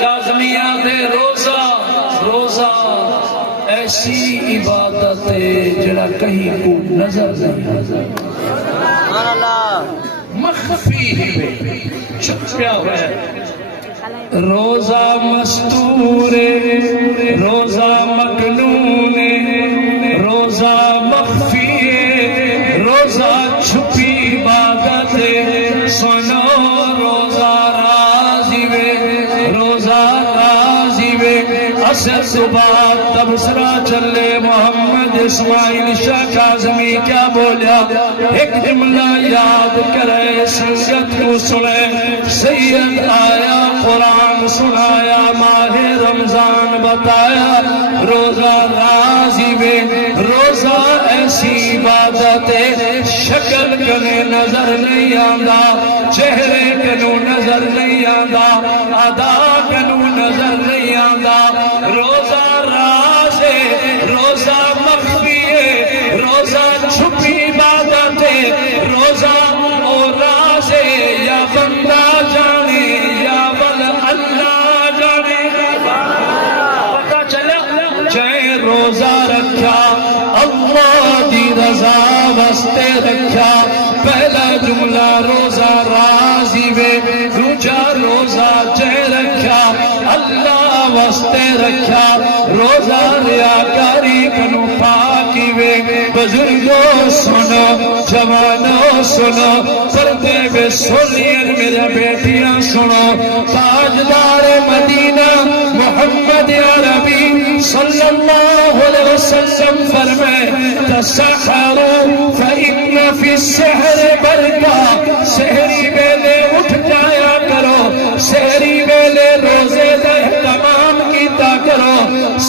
کاظمیہ دے روزہ ایسی عبادت ہے جڑا کہیں کو نظر نہیں آتا، مخفی ہے، چھپیا ہوا ہے۔ روزہ مستور، روزہ مکنون، روزہ مخفی، روزہ چھپی عبادت، سنو روزہ راضی وے، روزہ راضی وے۔ اثر صبح تبصرہ چلے محمد اسماعیل شاہ کاظمی کیا بولیا، ایک جملہ یاد کرے، سنگت کو سنے، سید آیا قرآن سنایا، ماہ رمضان بتایا، روزہ راضی وے، روزہ ایسی عبادت ہے، شکل کنے نظر نہیں آندا، چہرے کنو نظر نہیں آندا، ادا کنو نظر نہیں آندا، روزہ راز ہے، روزہ مخفی ہے، روزہ چھپی عبادت ہے، روزہ او راز ہے، یا بندہ جانے یا بل اللہ جانے، پتہ چلا جائے روزہ رکھا اللہ دی رضا واسطے رکھا، پہلا جملہ روزہ راضی وے، دوجا روزہ جے رکھا اللہ واسطے رکھا، روزہ ریاکاری کنو پاکی وے۔ بزرگوں سنو، جوانوں سنو، پردے بے سنین میرے بیٹیاں سنو، تاجدار مدینہ محمد عربی صلی اللہ علیہ وسلم فرمائے، تسحروا فإن فی السحر برکہ، سحری ویلے اٹھ جایا کرو، سحری ویلے روزے دا اہتمام کیتا کرو،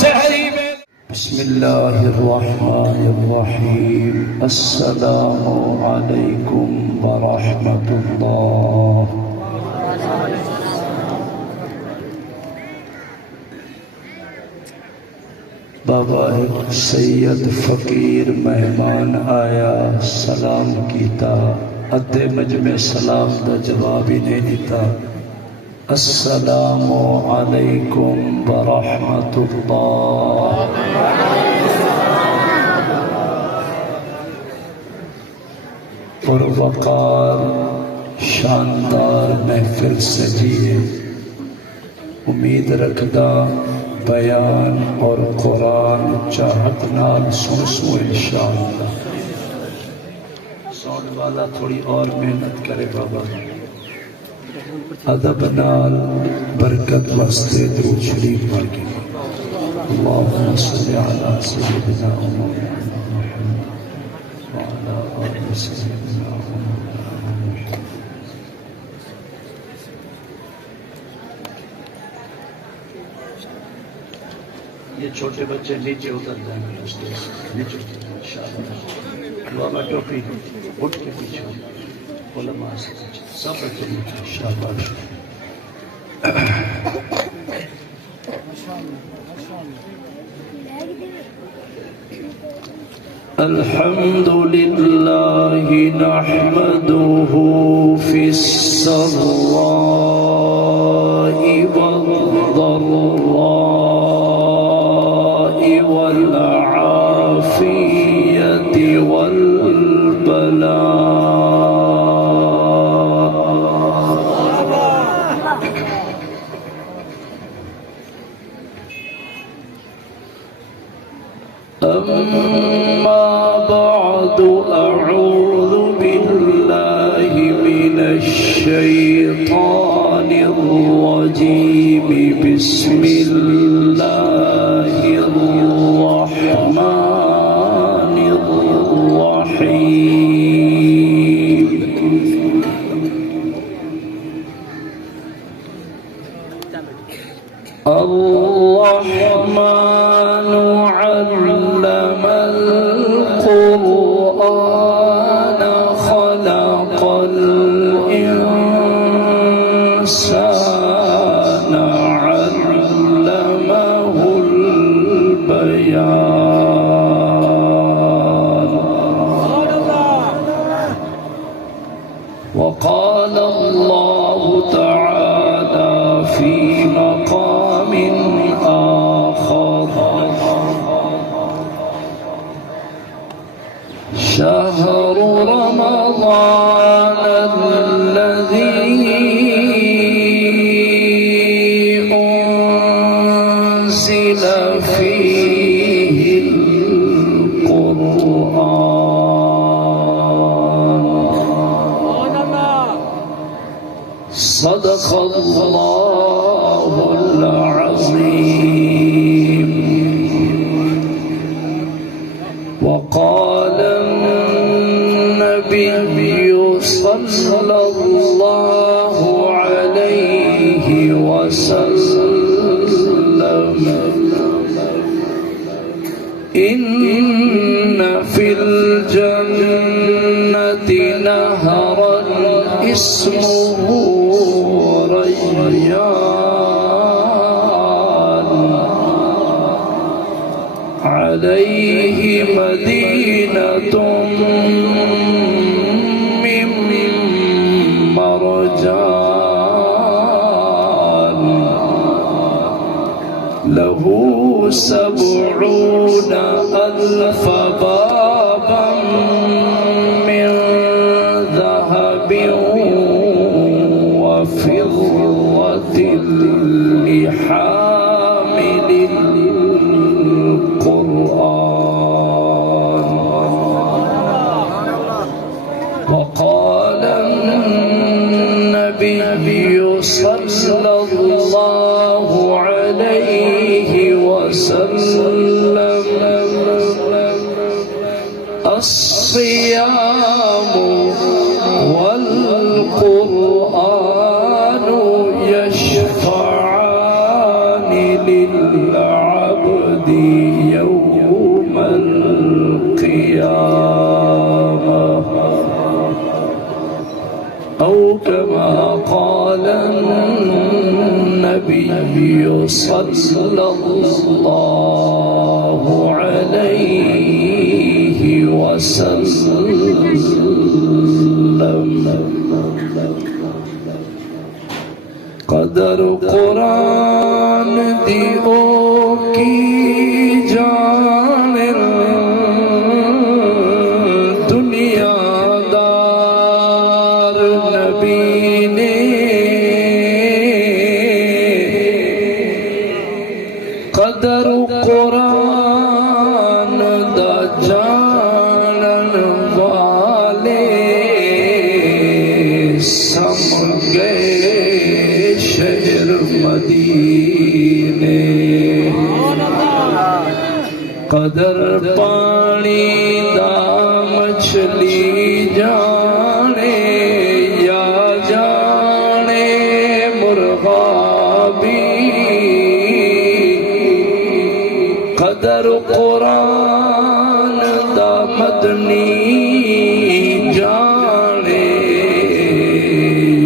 سحری ویلے۔ بسم اللہ الرحمن الرحیم، السلام علیکم ورحمۃ اللہ۔ بابا ایک سید فقیر مہمان آیا، سلام کیتا، ادھے مجمع سلام دا جواب ہی نہیں دیتا، السلام علیکم ورحمۃ اللہ۔ پروقار شاندار محفل سجیے، امید رکھدا بیان اور قرآن چاہت نال سنسو انشاءاللہ۔ سون والا تھوڑی اور محنت کرے بابا، ادب نال برکت واسطے درود شریف پڑھ کے اللہم صلی علی سیدنا محمد وعلی آل سیدنا محمد۔ یہ چھوٹے بچے نیچے اتر جائیں گے، نیچے انشاءاللہ۔ بابا ٹوپی اٹھ کے پیچھے، علماء سے پیچھے، سب بچے نیچے شاباش۔ الحمد للہ نحمده فی السراء والضراء والعافیة والبلاء، أما بعد أعوذ بالله من الشيطان الرجيم، بسم الله الرحمن الرحيم۔ الرحمن علم القرآن خلق الإنسان علمه البيان، وقال الله تعالى في مقام وسلم إن في الجنة نهرا اسمه ريان عليه مدينة من مرجان له 70,000 بابا من ذهب وفضة لحامل القرآن. وقال النبي صلى الله عليه وسلم الصيام والقرآن يشفعان للعبد يوم القيامة أو كما قال النبي صلى الله عليه وسلم. قدر قرآن دیو کی جان دنیا دار نبی نے قدر قرآن دا جانن والے سمجھے شہر مدینے. قدر پانی دا مچھلی جانے یا جانے مرغابی. قدر قرآن دا مدنی جانے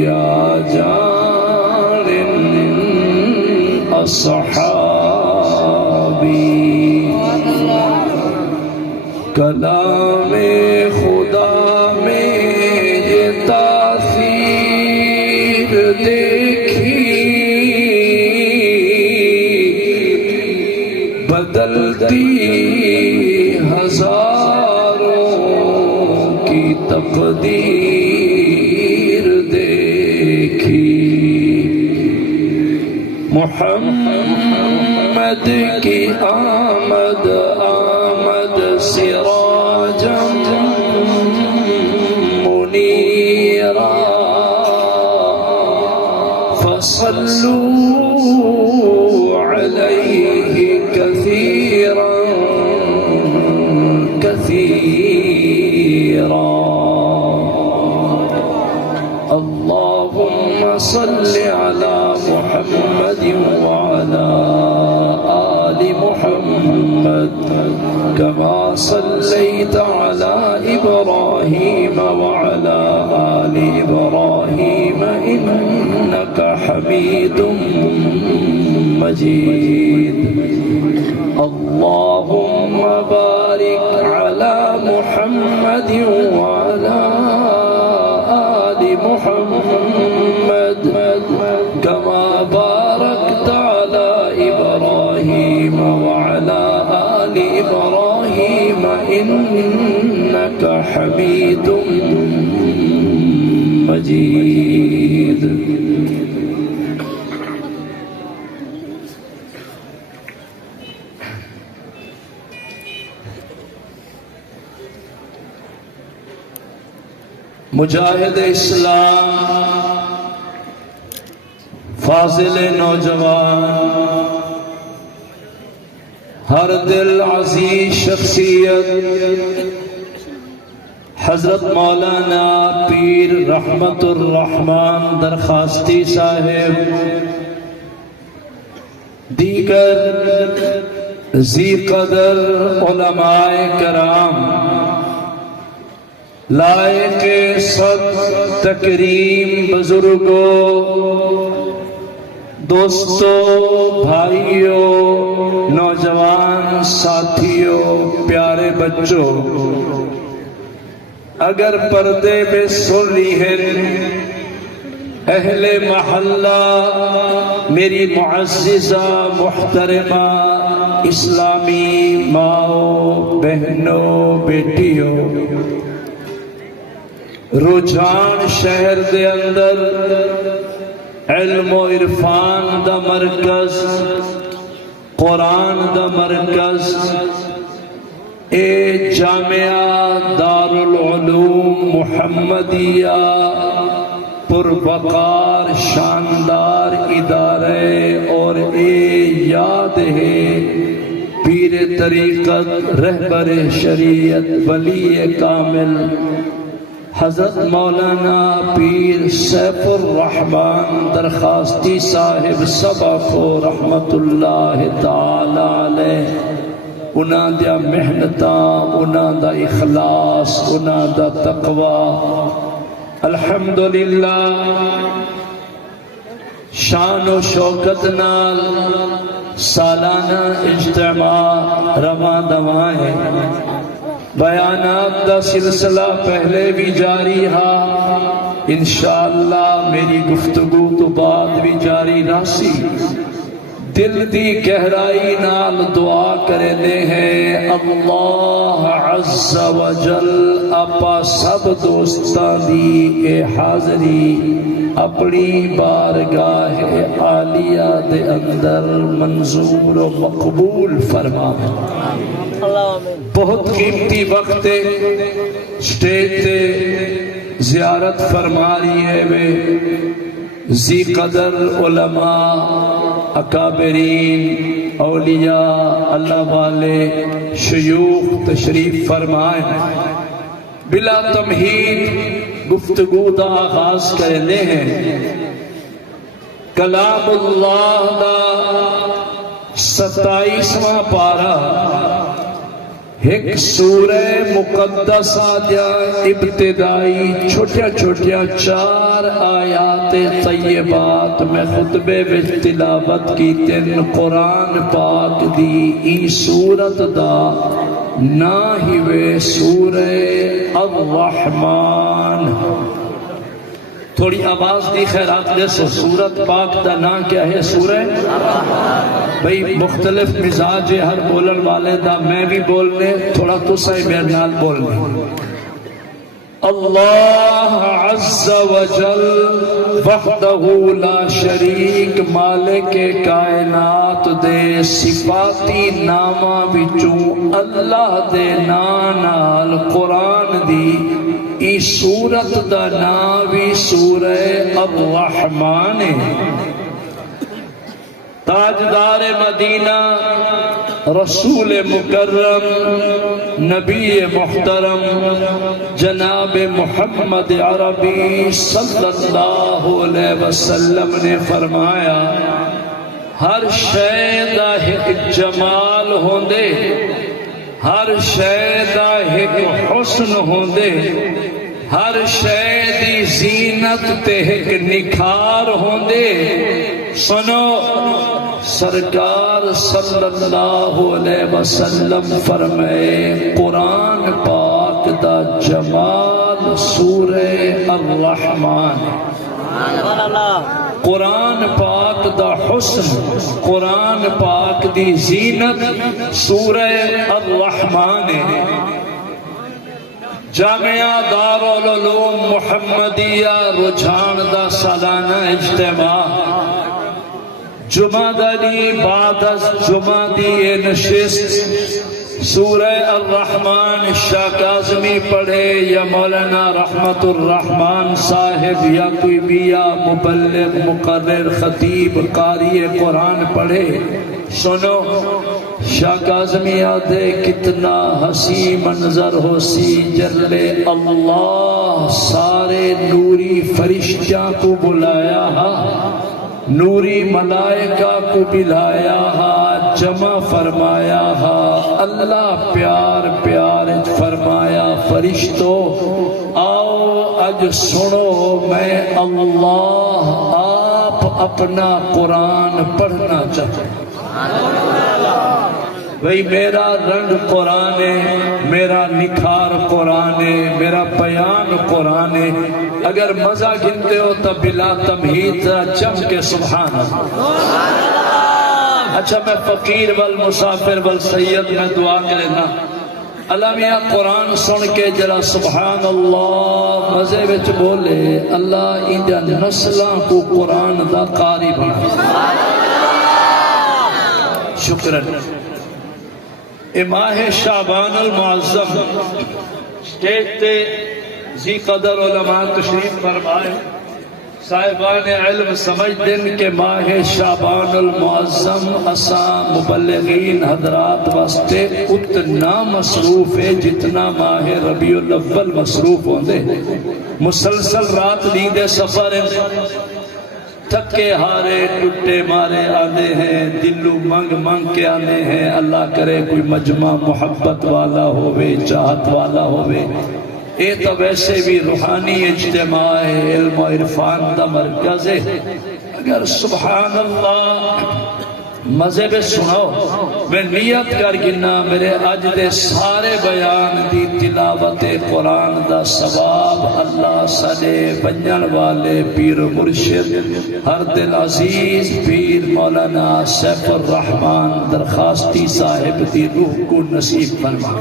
یا جانے اصحابی. کلام خدا میں یہ تاثیر دیکھی بدلتی ہزاروں کی تقدیر دیکھی. محمد کی آمد آمد سراجا منیرا فصلوا علیہ کثیرا کثیرا. اللهم صل على محمد وعلى آل محمد كما صليت على إبراهيم وعلى آل إبراهيم إنك حميد مجيد. اللهم بارك على محمد وعلى آل محمد كما باركت على إبراهيم وعلى آل إبراهيم إنك حميد مجيد. مجاہد اسلام فاضل نوجوان ہر دل عزیز شخصیت حضرت مولانا پیر رحمت الرحمان درخواستی صاحب دیگر ذی قدر علماء کرام، لائق صد تکریم بزرگوں، دوستوں، بھائیوں، نوجوان ساتھیوں، پیارے بچوں، اگر پردے میں سن لی ہے اہل محلہ، میری معززہ محترمہ اسلامی ماؤں، بہنوں، بیٹیوں، رجحان شہر دے اندر علم و عرفان دا مرکز، قرآن دا مرکز، اے جامعہ دارالعلوم محمدیہ پروقار شاندار ادارے، اور اے یاد ہے پیر طریقت رہبر شریعت ولی کامل حضرت مولانا پیر سیف الرحمن درخواستی صاحب سبا کو رحمت اللہ تعالی علیہ، انہاں دیا محنتاں، انہاں دا اخلاص، انہاں دا تقوی، الحمدللہ شان و شوکت نال سالانہ اجتماع رواں دواں ہے، بیانات دا سلسلہ پہلے بھی جاری ہا، انشاءاللہ میری گفتگو تو بعد بھی جاری رہسی۔ دل دی گہرائی نال دعا کرنے ہیں اللہ عز و جل اپا سب دوستاں دی اے حاضری اپنی بارگاہ عالیہ دے اندر منظور و مقبول فرمائے۔ بہت قیمتی وقت سٹیج تے زیارت فرما رہی ہے وے ذی قدر علماء، اکابرین، اولیاء اللہ والے شیوخ تشریف فرمائے۔ بلا تمہید گفتگو دا آغاز کرنے ہیں۔ کلام اللہ دا 27واں پارہ ایک سورہ مقدسہ دیا ابتدائی چھوٹیا چھوٹیا 4 آیات طیبات میں خطبے میں تلاوت کی تین قرآن پاک دی ای سورت دا نا ہی وے سورہ الرحمن۔ تھوڑی آواز دی خیرات دے سو، سورت پاک دا نا کیا ہے؟ سورہ بھئی مختلف مزاج ہے ہر بولن والے دا، میں بھی بولنے تھوڑا تو سائی میرے نال بولنے۔ اللہ عز و جل وحدہ لا شریک مالک کائنات دے صفاتی نامہ بچوں اللہ دے نال قرآن دی ای سورت دا ناوی سورہ الرحمن ہے۔ تاجدار مدینہ رسول مکرم نبی محترم جناب محمد عربی صلی اللہ علیہ وسلم نے فرمایا ہر شے دا ایک جمال ہوندے، ہر شے دا ایک حسن ہوندے، ہر شے دی زینت تے ایک نکھار ہوندے۔ سنو سرکار صلی اللہ علیہ وسلم فرمائے قرآن پاک دا جمال سورہ الرحمن، قرآن پاک دا حسن، قرآن پاک دی زینت سورہ الرحمن۔ جامعہ دارالعلوم محمدیہ رجحان دا سالانہ اجتماع جمعہ دی بعد از جمعہ دی نشست سورہ الرحمن شاہ کاظمی پڑھے یا مولانا رحمت الرحمن صاحب یا کوئی میاں مبلغ مقرر خطیب قاری قرآن پڑھے، سنو شاہ کاظمی آدھے کتنا حسی منظر ہو سی جلے اللہ سارے نوری فرشتیاں کو بلایا نوری ملائکہ کو بلایا ہا جمع فرمایا ہا اللہ پیار پیار فرمایا فرشتو آؤ اج سنو میں اللہ آپ اپنا قرآن پڑھنا چاہتا ہوں بھئی میرا رنگ قرآن ہے میرا نکھار قرآن ہے میرا بیان قرآن ہے اگر مزہ گنتے ہو تو بلا تمہید جم کے سبحان اللہ اچھا میں فقیر والمسافر والسید میں دعا کرے نا اللہ میاں قرآن سن کے جرا سبحان اللہ مزے وچ بولے اللہ انجا نسلاں کو قرآن دا قاری بنا شکرن ماہ شعبان المعظم سٹیج تے ذی قدر علماء تشریف فرمائے صاحبان علم سمجھ دن کہ ماہ شعبان المعظم اساں مبلغین حضرات واسطے اتنا مصروف ہے جتنا ماہ ربیع الاول مصروف ہوندے مسلسل رات نیندے سفر تھکے ہارے ٹوٹے مارے آنے ہیں دلو منگ منگ کے آنے ہیں اللہ کرے کوئی مجمع محبت والا ہوئے چاہت والا ہوئے اے تو ویسے بھی روحانی اجتماع ہے علم و عرفان دا مرکز ہے اگر سبحان اللہ مزے بے سناؤ میں نیت کر گنا میرے اج دے سارے بیان دی تلاوت قرآن دا ثواب اللہ سنے بنجن والے پیر و مرشد ہر دل عزیز پیر مولانا سیف الرحمن درخواستی صاحب دی روح کو نصیب فرما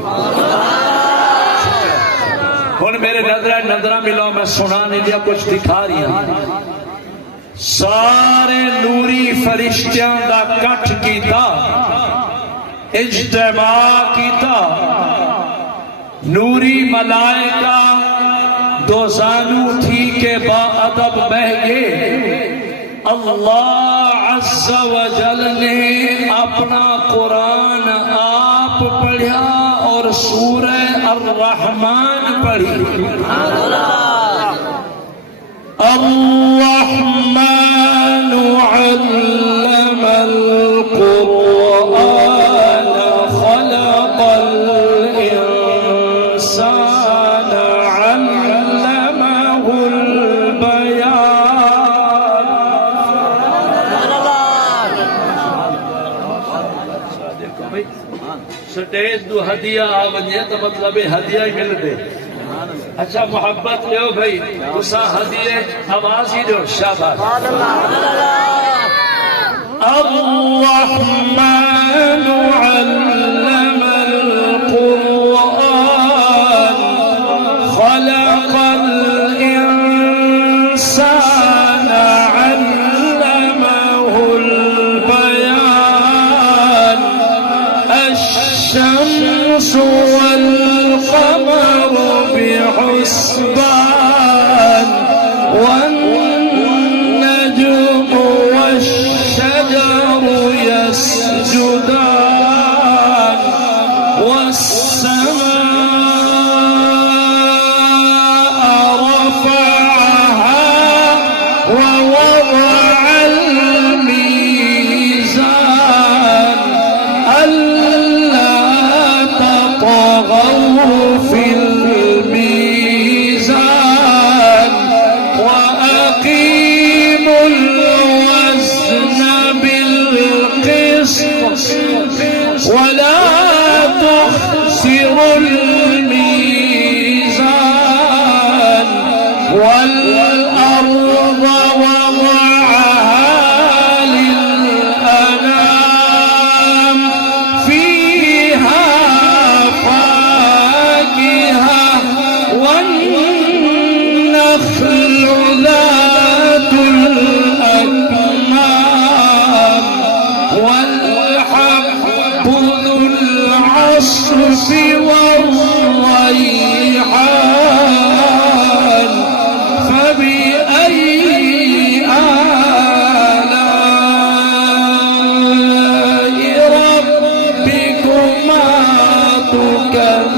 ہن میرے نظرہ ملاؤ میں سنا نہیں دیا کچھ دکھا رہی ہوں سارے نوری فرشتیاں دا کٹھ کیتا اجتماع کیتا نوری ملائکہ دو زانو تھی کے با ادب بہ گئے اللہ عز و جل نے اپنا قرآن آپ پڑھا اور سورہ الرحمن پڑھی الرحمن علم القرآن خلق الإنسان علمه البيان سٹیج دو ہدیہ آونیے تو مطلب ہدیہ ہی مل دے اچھا محبت لیو بھئی اسا ہدیے آواز ہی دو شاباش الرحمن علم القرآن خلق الإنسان علمه البيان الشمس والقمر بحسبان والنجم والشجر يسجدان والسماء رفعها ووضع الميزان ألا تطغوا في الميزان وأقيموا الوزن بالقسط ولا تخسروا الميزان والأرض وضعها للأنام فيها فاكهة والنخل ذات الأكمام والحب ذو العصف والريحان فبأي آلاء ربكما تكذبان.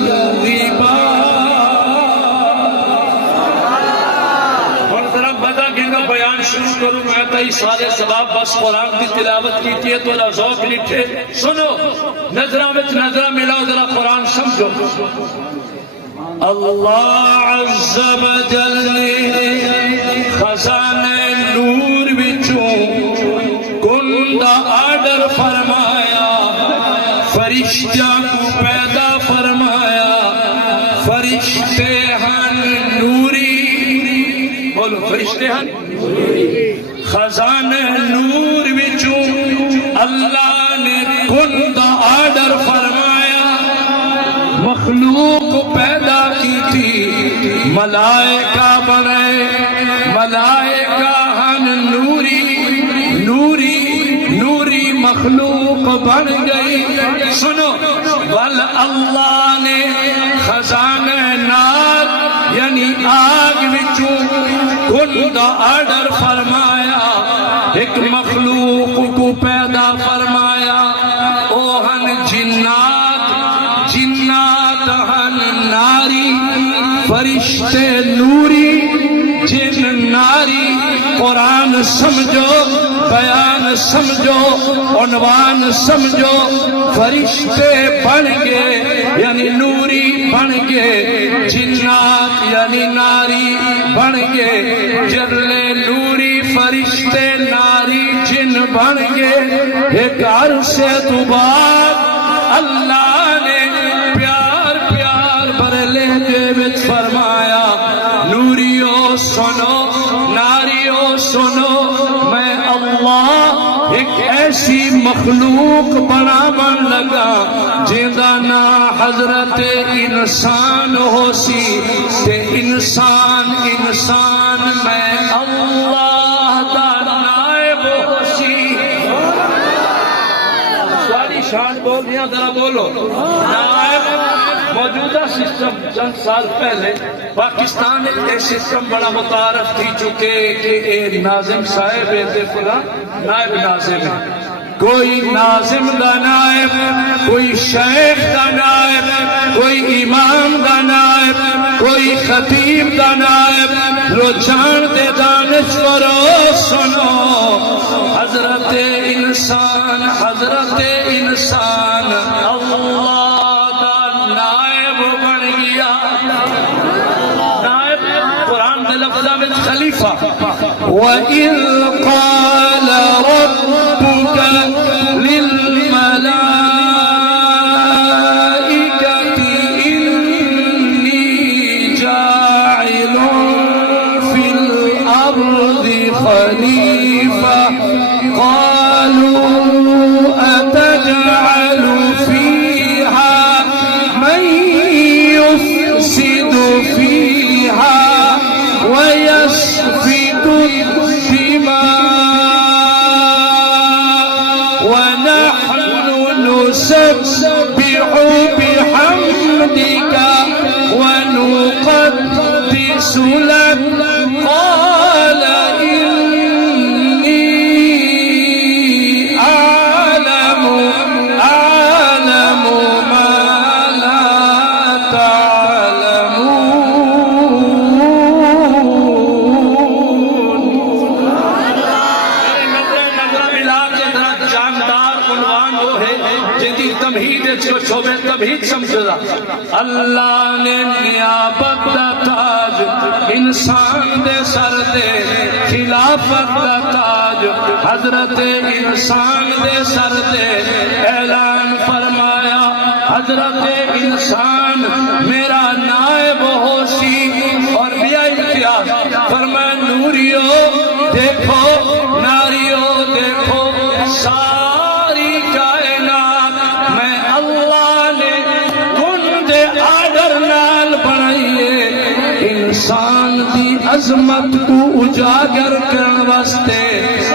بیان شروع کروں میں کئی سارے ثواب بس قرآن کی تلاوت کی ہے تو اللہ ذوق لٹھے سنو نظرہ وچ نظرہ ملاؤ ذرا قرآن سمجھو اللہ عز و جل نے خزانے نور وچوں کن دا آرڈر فرمایا فرشتیاں کو پیدا فرمایا فرشتے ہن نوری بولو فرشتے ہن خزانے نور وچوں اللہ نے کن دا آرڈر فرمایا مخلوق پیدا کی تھی ملائکہ بنے ملائکہ ہن نوری نوری نوری مخلوق بن گئی سنو بل اللہ نے خزانہ نار یعنی آگ وچوں کن دا آرڈر فرمایا ایک مخلوق کو پیدا فرمایا او ہن جنات جنات ہن ناری فرشتے نوری جن ناری قرآن سمجھو بیان سمجھو عنوان سمجھو فرشتے بن گئے یعنی نوری بن گئے جنات یعنی ناری بن گئے جرلے نوری فرشتے ناری جن بن گئے ایک عرصے تو بعد اللہ نے پیار پیار بھرے لہجے وچ فرمایا نوریو سنو ناریو سنو میں اللہ ایک ایسی مخلوق بناون لگا جیندہ نا حضرت انسان ہو سی کہ انسان انسان میں اللہ دا نائب ہو سی ساری شان بول دیا ذرا بولو نائب موجودہ سسٹم چند سال پہلے پاکستان ایک سسٹم بڑا متعارف تھی چکے کہ اے ناظم صاحب ایتے فلاں نائب ناظم ہے کوئی ناظم دا نائب کوئی شیخ دا نائب کوئی امام دا نائب کوئی خطیب دا نائب لو جان دے دانش کرو سنو حضرت انسان اللہ دا نائب بن گیا نائب قرآن دے لفظہ میں خلیفہ وَإِذْ قَالَ رَبُّكَ لِلْمَلَائِكَةِ إِنِّي جَاعِلٌ فِي الْأَرْضِ خَلِيفَةً قَالُوا أَتَجْعَلُ فِيهَا مَن يُفْسِدُ فِيهَا وَيَسْفِكُ الدِّمَاءَ وَنَحْنُ نُسَبِّحُ بِحَمْدِكَ وَنُقَدِّسُ لَكَ قَالَ إِنِّي أَعْلَمُ مَا لَا تَعْلَمُونَ تمہید سمجھا اللہ نے نیابت دا تاج انسان دے سر دے خلافت دا تاج حضرت انسان دے سر دے اعلان فرمایا حضرت انسان میرا نائب ہو سی اور بیا امتیاز فرمایا نوریو دیکھو ناریو دیکھو ساری کائنات میں اللہ نے کن دے آڈر نال بنائیے انسان دی عظمت کو اجاگر کرن واسطے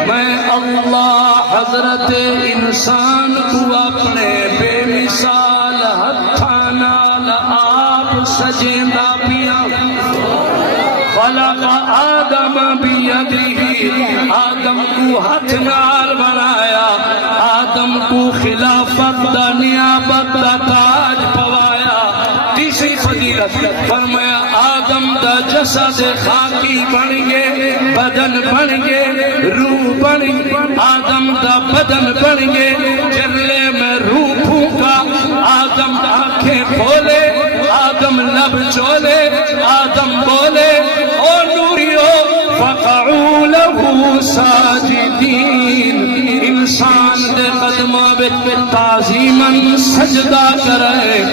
میں اللہ حضرت انسان کو اپنے بے مثال ہتھاں نال آپ سجیندہ پیا خلق آدم بیدہ آدم کو ہاتھ نال بنایا آدم کو خلافت دا نیابت دا تاج پوایا تیسری فضیلت فرمایا آدم دا جسم جسد خاکی بن گئے بدن بن گئے روح بن گئے آدم دا بدن بن گئے جلے میں روح پھونکا آدم آنکھیں کھولے آدم لب چولے آدم بولے او نوریو فقعوا له ساجدین انسان دے قدموں بچ تعظیماً سجدہ کرے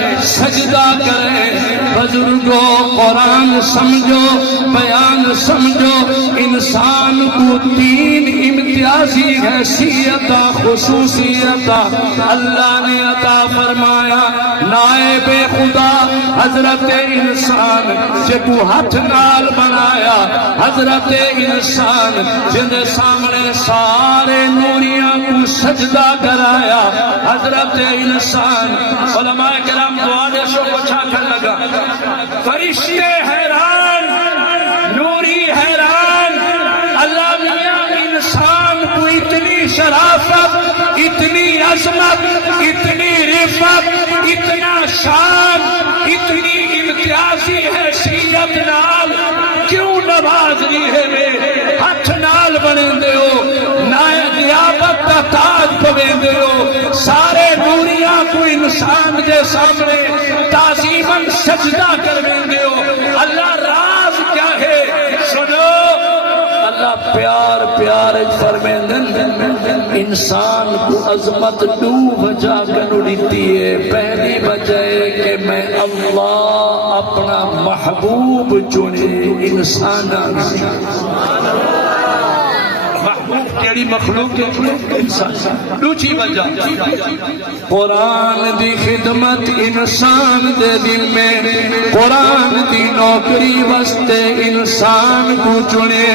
بزرگوں قرآن سمجھو بیان سمجھو انسان کو تین امتیازی حیثیت خصوصیت اللہ نے عطا فرمایا نائب خدا حضرت انسان جب ہاتھ نال بنایا حضرت انسان جن سامنے سارے نوریاں کو سجدہ کرایا حضرت انسان علماء کرام دعا دے شو کو چھاکر لگا فرشتے حیران نوری حیران اللہ میاں انسان کو اتنی شرافت اتنی عظمت اتنی رفت اتنا شان اتنی امتیازی حیثیت نال کیوں نواز رہے میں ہاتھ نال بنے دے ہو نیابت کا تاج پوے دے ہو سارے نوریاں کو انسان کے سامنے تعظیماً سجدہ کروے دے ہو اللہ راز کیا ہے سنو اللہ پیار فرمیندن انسان کو عظمت دو وجہ کنو دیتی ہے پہلی وجہ ہے کہ میں اللہ اپنا محبوب چنے انسان کیڑی مخلوق کے انسان دوسری وجہ قرآن دی خدمت انسان دے دل میں قرآن دی نوکری واسطے انسان کو چنے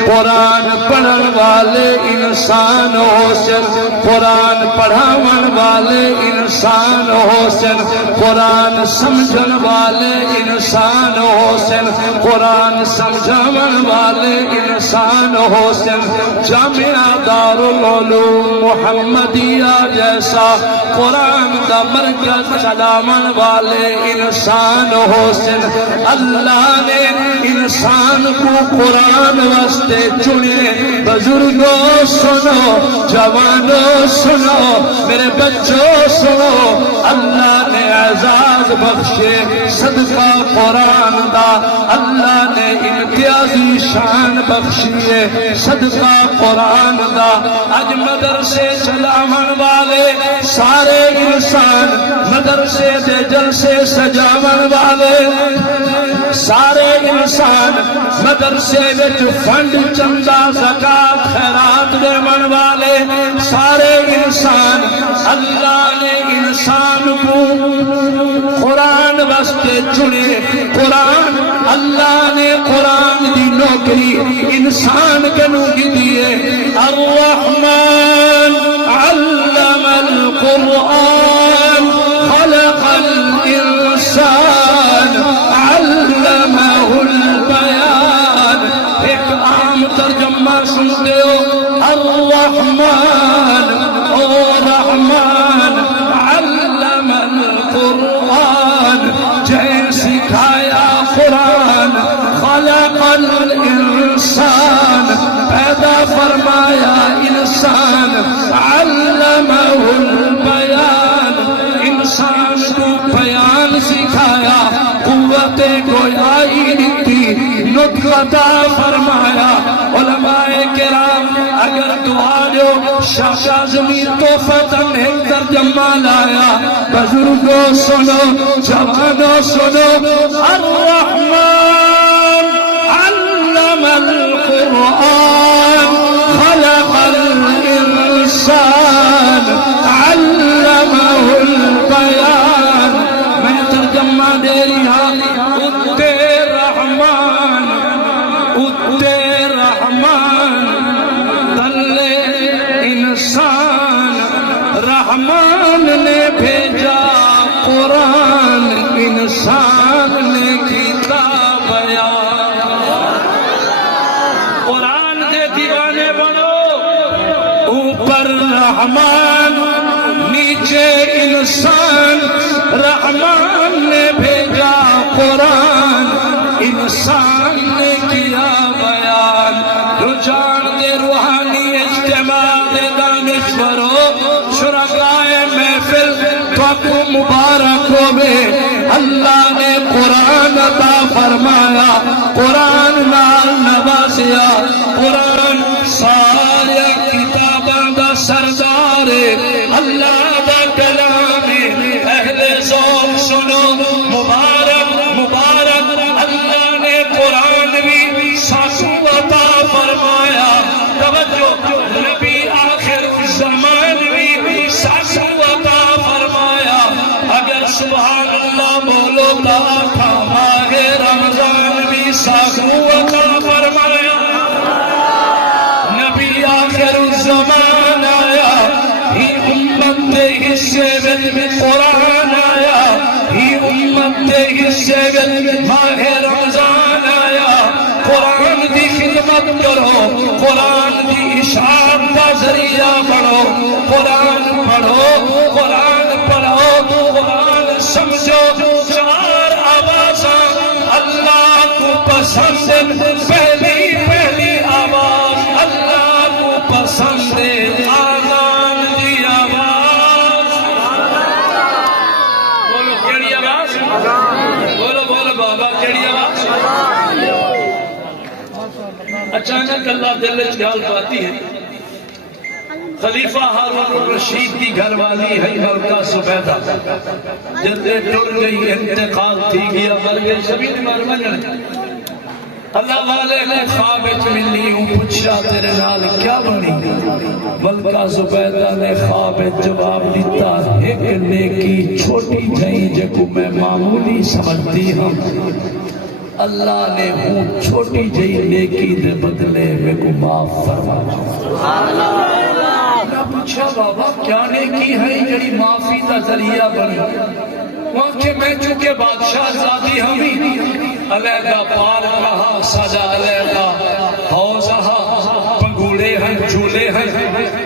قرآن پڑھن والے انسان ہو سن قرآن پڑھاون والے انسان ہو سن قرآن سمجھن والے انسان ہو سن قرآن سمجھاون والے انسان ہو سن جامعہ دارالعلوم محمدیہ جیسا قرآن دا مرکز چلاون والے انسان ہو سن اللہ نے انسان کو قرآن واسطے چنے بزرگوں سنو جوانوں سنو میرے بچوں سنو اللہ نے اعزاز بخشے صدقہ قرآن دا اللہ نے امتیازی شان بخشیے صدقہ قرآن دا اج مدرسے چلاون والے سارے انسان مدرسے دے جلسے سجاون والے سارے انسان مدرسے وچ فنڈ چندہ زکات خیرات دیون والے سارے انسان اللہ نے انسان کو قرآن واسطے چنے قرآن اللہ نے قرآن دی نوکری انسان کنو کی دیئے الرحمن علم القرآن خلق الانسان علمہ البیان ایک عام ترجمہ سنتے ہو الرحمن او رحمان علم القرآن جے سکھایا قرآن خلق الانسان پیدا فرمایا انسان علمہ البیان انسان کو بیان سکھایا قوت گویائی دیتی نطق عطا فرمایا علماء کرام اگر دعا دو شاہ کاظمی توفتاً ایک ترجمہ لایا بزرگوں سنو جوانوں سنو الرحمن علم القرآن خلق الانسان علمہ البیان میں ترجمہ دے رہا اتے رحمان دلے انسان رحمان نے بھیجا قرآن انسان نے کتاب بیان قرآن دے دیوانے بنو اوپر رحمان نیچے انسان رحمان نے بھیجا قرآن انسان سنائے محفل تو مبارک ہوئے اللہ نے قرآن عطا فرمایا قرآن نال نوازیا قرآن سارے کتاباں دا سردار اللہ دا کلام اہل ذوق سنو مبارک مبارک اللہ نے قرآن بھی سانسوں عطا فرمایا توجہ نبی آخر زمان بھی سانسوں عطا فرمایا اگر سبحان اللہ بولو تا آقا ماہ رمضان بھی سانسوں عطا فرمایا نبی آخر الزمان آیا ہی امت دے حصے میں قرآن آیا ہی امت دے حصے میں ماہ رمضان آیا قرآن دی خدمت کرو قرآن دی اشاعت کا ذریعہ بڑھو قرآن پڑھو قرآن پڑھو قرآن سمجھو چار آوازاں اللہ کو پسند پہلی پہلی آواز اللہ کو پسند آذان دی آواز بولو کیڑی آواز بولو بولو بابا کیڑی آواز اچانک اللہ دل میں خیال پاتی ہے خلیفہ ہارون الرشید کی گھر والی ہے ملکہ زبیدہ جلدے ٹوٹ گئی انتقال تھی گیا مر گئی سبھی مر گئے اللہ والے نے خواب ملی ہوں پوچھا تیرے نال کیا بنی ملکہ زبیدہ نے خواب جواب دیتا ایک نیکی چھوٹی جائیں جکو میں معمولی سمجھتی ہوں اللہ نے ہوں چھوٹی جئی نیکی دے بدلے میں کو معاف فرمایا پوچھا بابا کیا نیکی ہے جڑی معافی کا ذریعہ بنی وہاں کہ میں چونکہ بادشاہ زادی ہمیں علیحدہ پار رہا سجا علیحدہ حوضہ پنگوڑے ہیں جھولے ہیں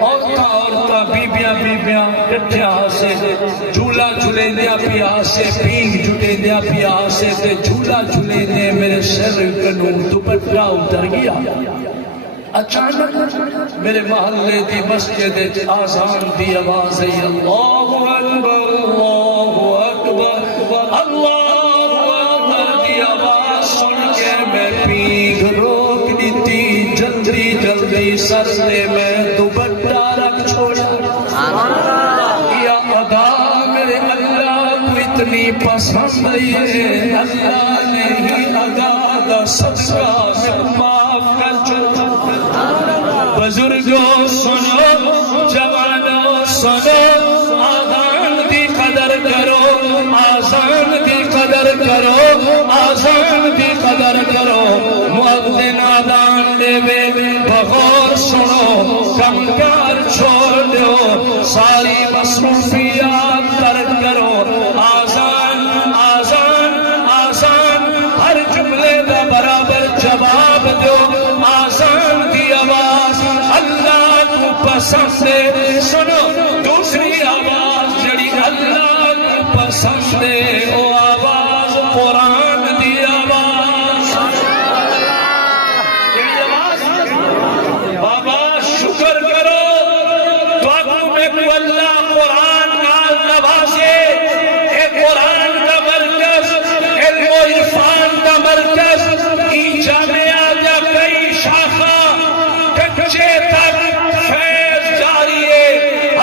عورتاں بیبیاں کٹھیاں سے جھولا جھولے دیا پیا سے پینگ جھٹے دیا پیا سے جھولا جھولے دیا میرے سر کنو دوپٹہ اتر گیا اچانک میرے محلے دی مسجد آزان دی آواز ہے اللہ اکبر اللہ اکبر دی آواز سن کے میں پینگ روک دیتی جلدی جلدی سر سے میں دوپٹہ رکھ چھوڑا یا ادا میرے اللہ کو اتنی پسند ہے اللہ نے ہی ادا دا صدقہ میں معاف کر چھوڑا بزرگوں سنو جوانوں سنو آذان دی قدر کرو آذان دی قدر کرو آذان دی قدر کرو مؤذن آذان دے بغور سنو کمکار چھوڑ دو ساری مصروفیات ترک کرو آذان آذان آذان ہر جملے دا برابر جواب دو آذان دی آواز اللہ کو پسند ہے سنو دوسری آواز جڑی اللہ کو پسند ہے وہ آواز قرآن دی آواز جڑی آواز بابا شکر کرو تو آپ میں کو اللہ قرآن نال نوازے اے قرآن کا مرکز علم و عرفان کا مرکز ای جامعہ یا کئی شاخہ کچے تک فیض جاری ہے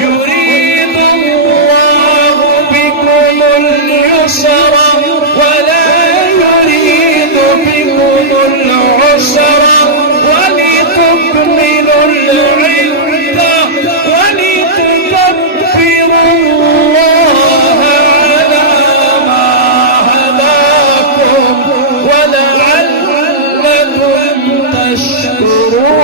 يريد الله بكم اليسر ولا يريد بكم العسر ولتكملوا العدة ولتكبروا الله على ما هداكم ولعلكم تشكرون.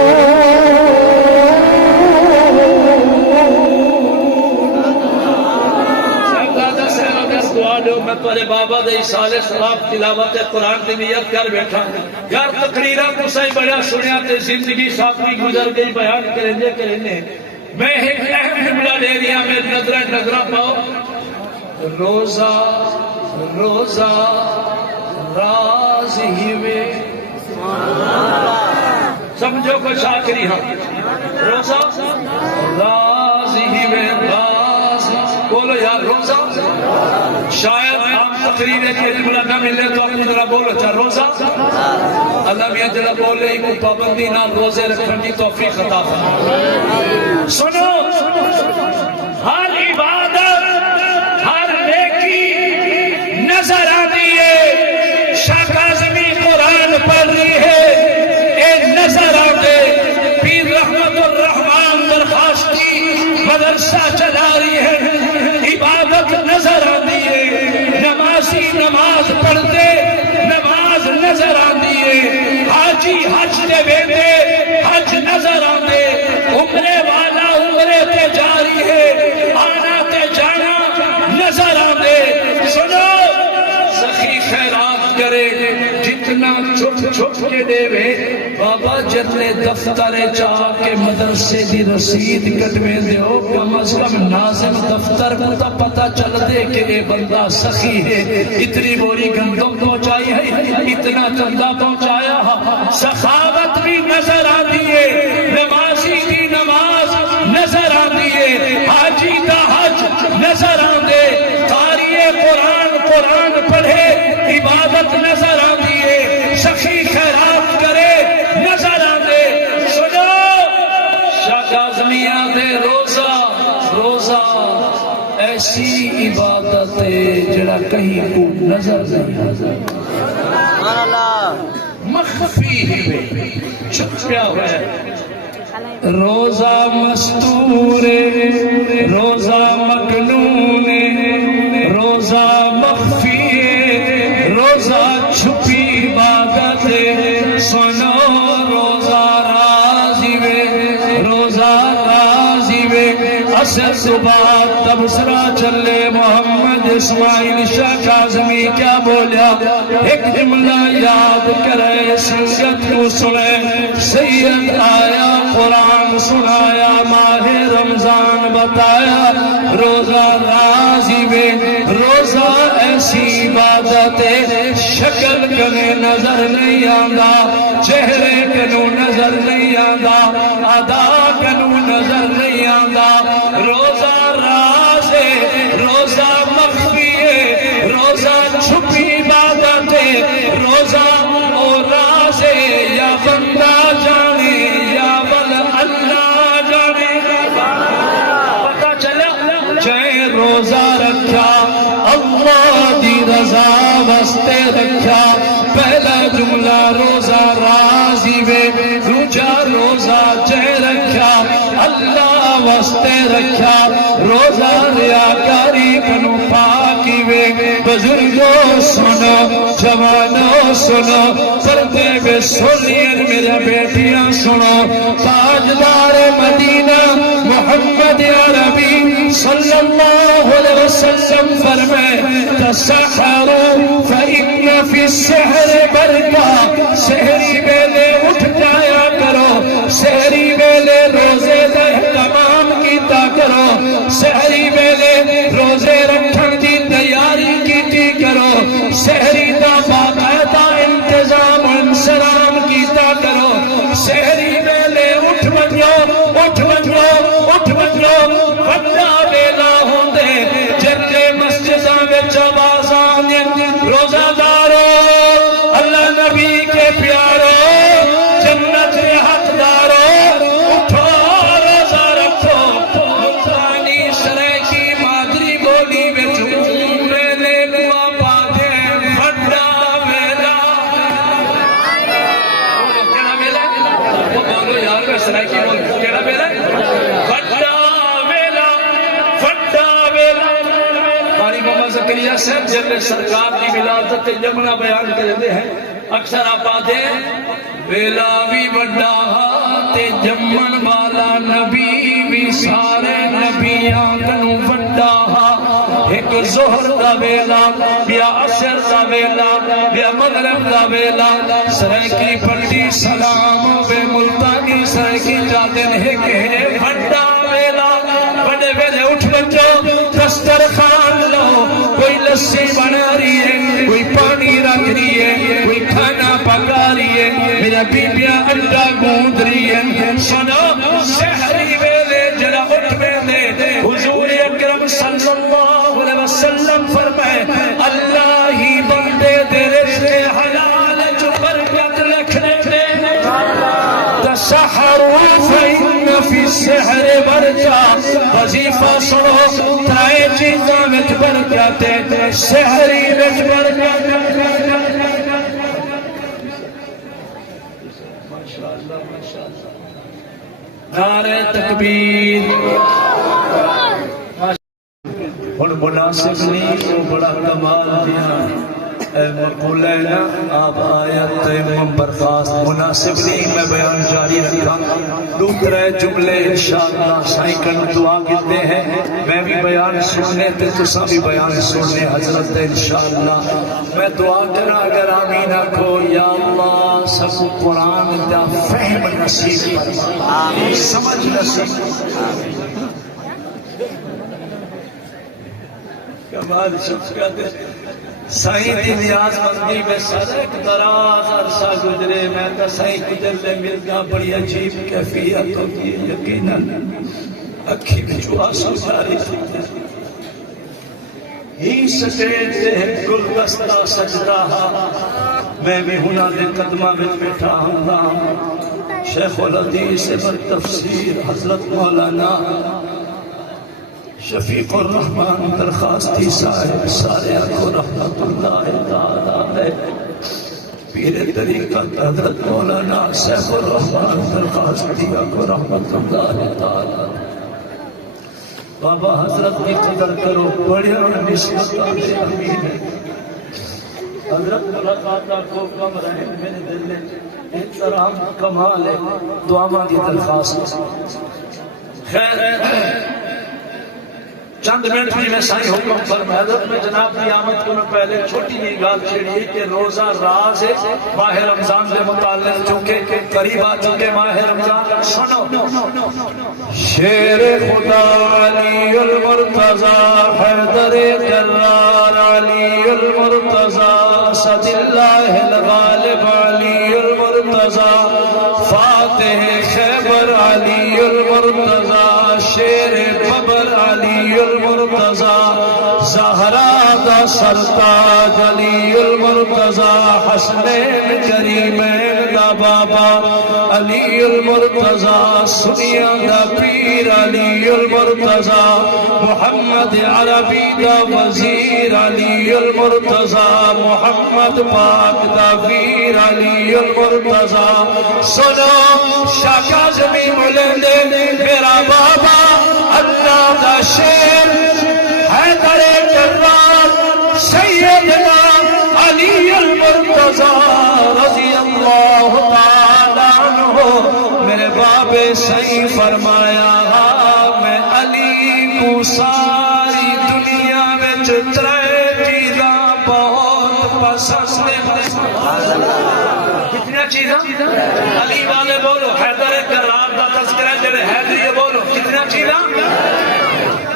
میں تھوڑے بابا دے سال ثواب تلاوت قرآن دی نیت کر بیٹھا یار تقریرہ کو صحیح بڑا سنیا تے زندگی ساتھی گزر گئی بیان کرنے میں ایک اہم جملہ لے لیا میں نظرہ پاؤ روزہ روزہ راز ہی میں سمجھو کچھ آخری ہاں روزہ راز ہی میں راز بولو یار روزہ شاید آپ تقریر ہے کہ جملہ نہ ملے تو اپنی طرح بولو چاہ روزہ اللہ میاں جلہ بولے کو پابندی نہ روزے رکھنے کی توفیق عطا فرمائے. سنو ہر عبادت ہر نیکی نظر آتی ہے. شاہ کاظمی قرآن پڑھ رہی ہے اے نظر آتے پیر رحمت الرحمان درخواست کی مدرسہ چلا رہی ہے عبادت نظر آتی ہے. نمازی نماز پڑھتے نماز نظر آتی ہے. حاجی حج دے بیٹے حج نظر آتے. عمرے والا عمرے تے جاری ہے آنا تے جانا نظر آتے. سنو سخی خیرات کرے جتنا چھپ چھپ کے دے وے بابا جتنے دفتر چاہ کے مدرسے دی رسید کٹوے دیو کم از کم ناظم دفتر کو تا پتہ چل دے کہ اے بندہ سخی ہے. اتنی بوری گندم پہنچائی ہے اتنا چندہ پہنچایا سخاوت بھی نظر آتی ہے. نمازی کی نماز نظر آتی ہے. حاجی کا حج نظر آتے. قاری قرآن قرآن پڑھے عبادت نظر آتی ہے. سخی خیرات کرے نظر آتے. سنو شاہ کاظمیہ دے روزہ روزہ ایسی عبادت ہے جڑا کہیں کو نظر نہیں آتا. مخفی ہے چھپیا ہوا ہے. روزہ مستور روزہ مکنون روزہ مخفی روزہ چھپی عبادت. سنو روزہ رازی وے روزہ رازی وے. اثر صبح تبصرہ چلے محمد اسماعیل شاہ کاظمی کیا بولیا ایک جملہ یاد کرے سنگت کو سنے. سید آیا قرآن سنایا ماہ رمضان بتایا روزہ رازی وے. روزہ ایسی عبادت شکل کنے نظر نہیں آندا چہرے کنو نظر نہیں آندا ادا کنو نظر نہیں آندا. روزہ راز ہے روزہ مخفی ہے روزہ چھپی عبادت ہے. روزہ اور راز ہے یا بندہ جانے یا بل اللہ جانے. پتہ چلا چاہے روزہ رکھا اللہ دی رضا واسطے رکھا. پہلا جملہ روزہ رازی وے. دوجا روزہ چاہے رکھا اللہ واسطے رکھا. روزہ ریاکاری کنو پاکی وے. بزرگوں سنو جوانوں سنو پردے بے سنین میرے بیٹیاں سنو. تاجدار مدینہ محمد عربی صلی اللہ علیہ وسلم فرمائے تسحروا فإن فی السحر برکہ. سحری بیلے اٹھ جایا کرو سحری بیلے روزے دے تمام کیتا کرو. سحری بیلے روزے رکھن دی تیاری کیتی کرو. سحری دا باقاعدہ انتظام انسلام کیتا کرو. سحری بیلے اٹھ بجو اٹھ بجو اٹھ بجو. بندہ بیلا ہوندے جتے مسجداں وچ آوازاں روزہ دارو اللہ نبی کے پیارو جنت کے حقدارو اٹھو روزہ رکھو سے جب سرکار کی ولادت جمنا بیان کرتے ہیں اکثر آپ آتے ویلا بھی بڑا تے جمن والا نبی بھی سارے نبیاں کنو بڑا ایک ظہر دا ویلا بیا عصر دا ویلا بیا مغرب دا ویلا سرکی پڑی سلام بے ملتانی سرکی جادن ایک بڑا ویلا بڑے ویلے اٹھ بچو دسترخوان لو کوئی لسی بنا رہی ہے کوئی پانی رکھ رہی ہے کوئی کھانا پکا رہی ہے میرا بیبیاں انڈا گوند رہی ہے سنو سحری ویلے جڑا اٹھ ویلے حضور اکرم صلی اللہ علیہ وسلم فرمائے اللہ ہی بندے دے رزق حلال جو برکت رکھنے دے تسحروا فإن في السحر برکہ وظیفہ سنو ترائے چیزاں وچ برکت ہے سحری وچ برکت نعرہ تکبیر اور مناسب نہیں تو بڑا کمال دیا مقبول ہے نا آپ آیت تیمم برخاست مناسب نہیں میں بیان جاری رکھا دوسرے جملے انشاءاللہ سائیں کن دعا کہتے ہیں میں بھی بیان سننے تے تسا بھی بیان سننے حضرت انشاءاللہ میں دعا کرنا اگر آمین آکھو یا اللہ سب قرآن دا فہم نصیب فرما سمجھ نصیب کمال شفقت سائیں دی نیاز مندی میں سر ایک دراز عرصہ گزرے میں تو سائیں گزر لے ملتا بڑی عجیب کیفیت ہوتی ہے یقیناً اکھی میں جو آنسو جاری تھی ہی سٹیج دے گلدستہ سجدہ میں بھی ہنا دے قدمہ میں بیٹھا ہوں شیخ الحدیث بر تفسیر حضرت مولانا شفیق الرحمن درخواستی صاحب سارے کو رحمت اللہ تعالیٰ علیہ پیر طریقت حضرت مولانا سیف الرحمن درخواستی کو رحمت اللہ تعالیٰ بابا حضرت کی قدر کرو بڑیا نسبت آنے امین ہے حضرت ملاقاتہ کو کم رہے میرے دل میں احترام کمال ہے دعا کی درخواست خیر چند منٹ میں سائیں حکم فرمایا حضرت میں جناب کی آمد کو میں پہلے چھوٹی نہیں گال چھڑی کہ روزہ راز ہے ماہ رمضان سے متعلق چونکہ قریب آ چکے ماہ رمضان سنو شیر خدا علی المرتضی حیدر کرار علی المرتضی صد اللہ الغالب علی المرتضی فاتح خیبر علی المرتضی شیر ببر علی المرتضی زہرا دا سرتاج علی المرتضی حسنین کریمین دا بابا علی المرتضی سنیا دا پیر علی المرتضی محمد عربی دا وزیر علی المرتضی محمد پاک دا پیر علی المرتضی سنو شاہ کاظمی ملندے میرا بابا اللہ دا شیر حیدر کرار سیدنا علی المرتضی رضی اللہ تعالیٰ عنہ میرے بابے صحیح فرمایا میں علی کو ساری دنیا میں چترے چیزاں بہت پسند کتنا چیزاں علی والے بولو حیدر کرار دا تذکرہ جڑے حیدری بولو کتنا چیزاں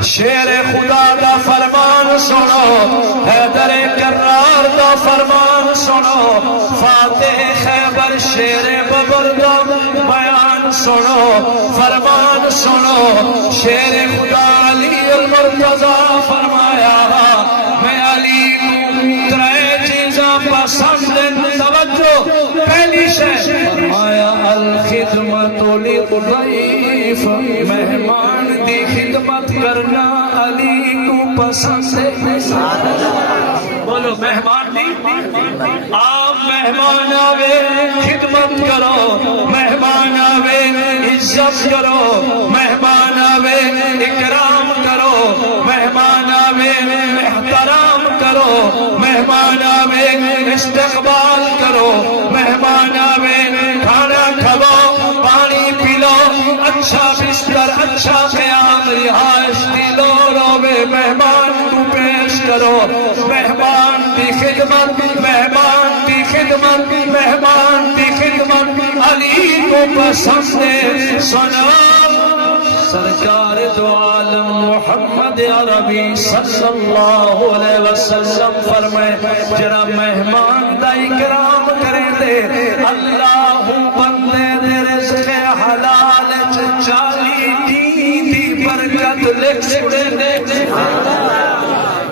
شیر خدا دا فرمان سنو حیدر کرار دا فرمان سنو فاتح خیبر شیر ببر دا بیان سنو فرمان سنو شیر خدا علی المرتضی فرمایا میں علی ترے چیزاں پسند توجہ پہلی شے فرمایا الخدمت للضیف مہمان دی خدمت کرنا علی کو پسند ہے بولو مہمان دی آپ مہمان آوے خدمت کرو مہمان آوے عزت کرو مہمان آوے اکرام کرو مہمان آوے احترام کرو مہمان آوے استقبال کرو، مہمان آوے کھانا کھاؤ، پانی پی لو، اچھا بستر اچھا قیام رہائش دی لو، روے مہمان کو پیش کرو، مہمان کی خدمت، مہمان کی خدمت، مہمان کی خدمت علی کو پسند ہے۔ سنا سرکار دو عالم محمد عربی صلی اللہ علیہ وسلم فرمائے جرا مہمان دا اکرام کریں دے اللہ بندے دے رزق حلال چالی دی برکت لکھ چھڑے دے۔